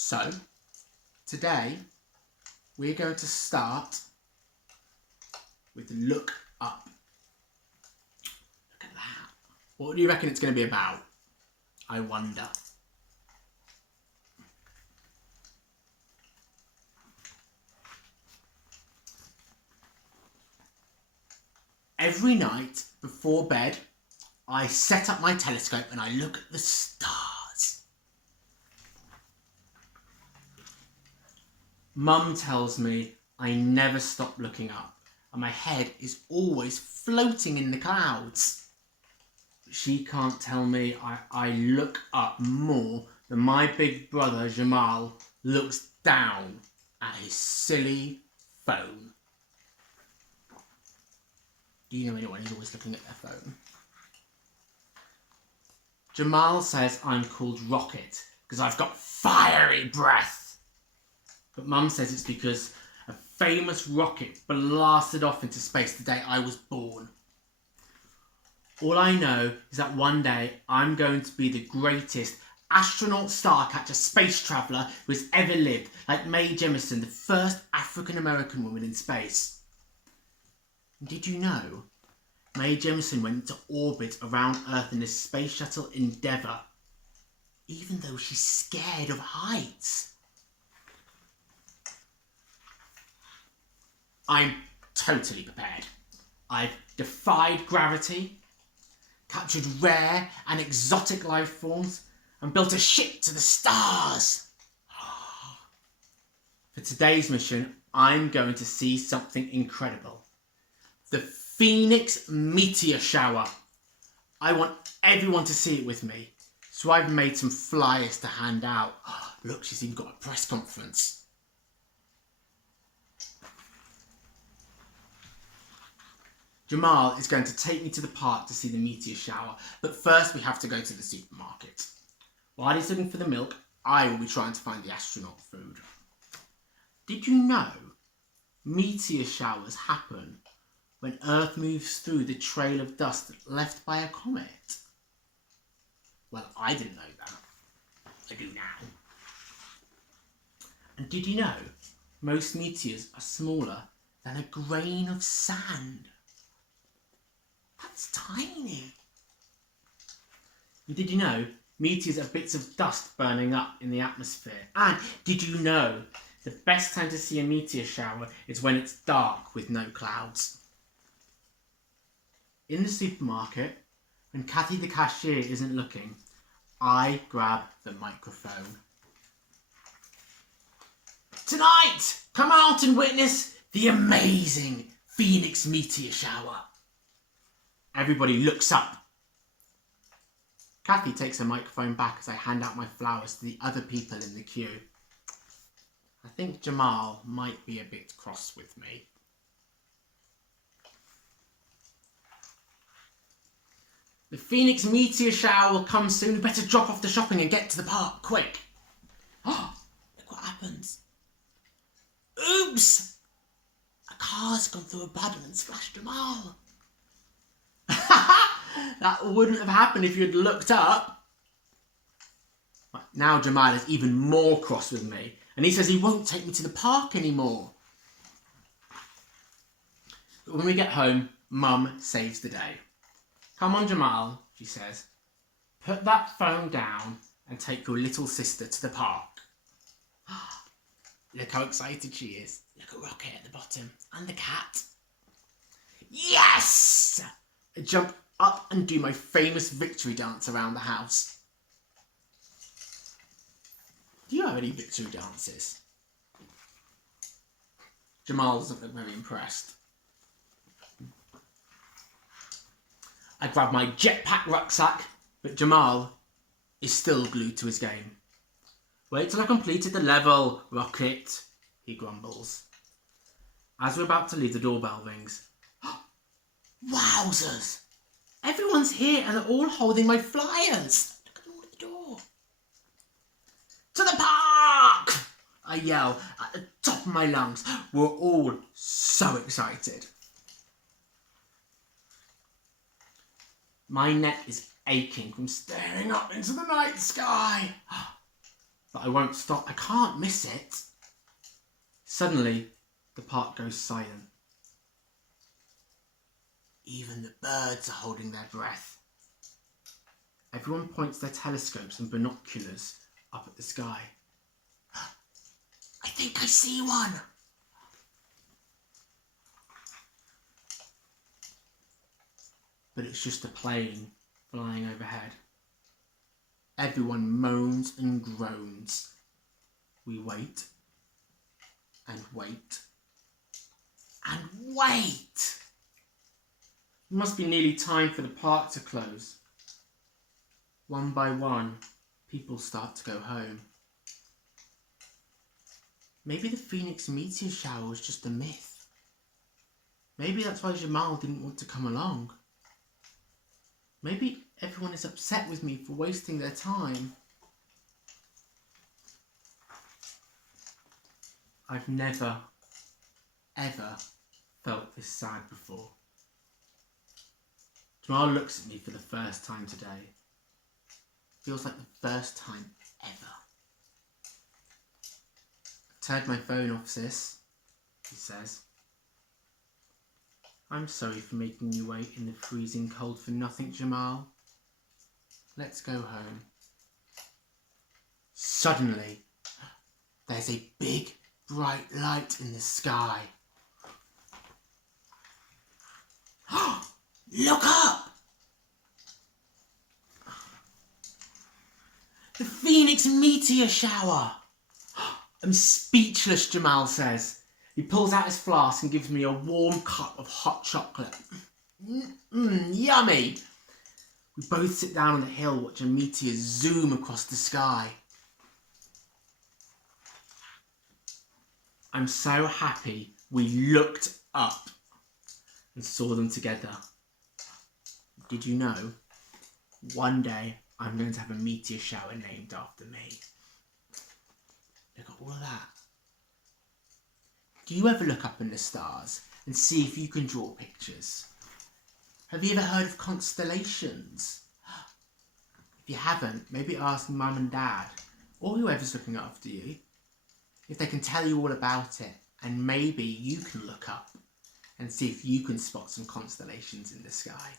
So, today, we're going to start with Look Up. Look at that. What do you reckon it's going to be about? I wonder. Every night before bed, I set up my telescope and I look at the stars. Mum tells me I never stop looking up and my head is always floating in the clouds. But she can't tell me I look up more than my big brother Jamal looks down at his silly phone. Do you know anyone who's always looking at their phone? Jamal says I'm called Rocket because I've got fiery breath. But Mum says it's because a famous rocket blasted off into space the day I was born. All I know is that one day I'm going to be the greatest astronaut, starcatcher, space traveller who has ever lived, like Mae Jemison, the first African-American woman in space. Did you know Mae Jemison went into orbit around Earth in the space shuttle Endeavour, even though she's scared of heights? I'm totally prepared. I've defied gravity, captured rare and exotic life forms, and built a ship to the stars. For today's mission, I'm going to see something incredible. The Phoenix meteor shower. I want everyone to see it with me. So I've made some flyers to hand out. Look, she's even got a press conference. Jamal is going to take me to the park to see the meteor shower. But first we have to go to the supermarket. While he's looking for the milk, I will be trying to find the astronaut food. Did you know meteor showers happen when Earth moves through the trail of dust left by a comet? Well, I didn't know that. I do now. And did you know most meteors are smaller than a grain of sand? That's tiny. And did you know meteors are bits of dust burning up in the atmosphere? And did you know the best time to see a meteor shower is when it's dark with no clouds? In the supermarket, when Kathy the cashier isn't looking, I grab the microphone. Tonight, come out and witness the amazing Phoenix meteor shower. Everybody looks up. Kathy takes her microphone back as I hand out my flowers to the other people in the queue. I think Jamal might be a bit cross with me. The Phoenix meteor shower will come soon. We better drop off the shopping and get to the park, quick. Oh, look what happens. Oops! A car's gone through a puddle and splashed Jamal. That wouldn't have happened if you'd looked up. Now Jamal is even more cross with me. And he says he won't take me to the park anymore. But when we get home, Mum saves the day. Come on, Jamal, she says. Put that phone down and take your little sister to the park. Look how excited she is. Look at Rocket at the bottom. And the cat. Yes! I jump up and do my famous victory dance around the house. Do you have any victory dances? Jamal doesn't look very impressed. I grab my jetpack rucksack, but Jamal is still glued to his game. Wait till I completed the level, Rocket, he grumbles. As we're about to leave, the doorbell rings. Wowzers! Everyone's here and they're all holding my flyers. Look at them all at the door. To the park! I yell at the top of my lungs. We're all so excited. My neck is aching from staring up into the night sky. but I won't stop. I can't miss it. Suddenly, the park goes silent. Even the birds are holding their breath. Everyone points their telescopes and binoculars up at the sky. I think I see one. But it's just a plane flying overhead. Everyone moans and groans. We wait and wait and wait. It must be nearly time for the park to close. One by one, people start to go home. Maybe the Phoenix meteor shower was just a myth. Maybe that's why Jamal didn't want to come along. Maybe everyone is upset with me for wasting their time. I've never, ever felt this sad before. Jamal looks at me for the first time today. Feels like the first time ever. I turned my phone off, sis, he says. I'm sorry for making you wait in the freezing cold for nothing, Jamal. Let's go home. Suddenly, there's a big, bright light in the sky. Look up! The Phoenix meteor shower! I'm speechless, Jamal says. He pulls out his flask and gives me a warm cup of hot chocolate. Yummy! We both sit down on the hill watching meteors zoom across the sky. I'm so happy we looked up and saw them together. Did you know? One day I'm going to have a meteor shower named after me. Look at all of that. Do you ever look up in the stars and see if you can draw pictures? Have you ever heard of constellations? If you haven't, maybe ask Mum and Dad, or whoever's looking after you, if they can tell you all about it, and maybe you can look up and see if you can spot some constellations in the sky.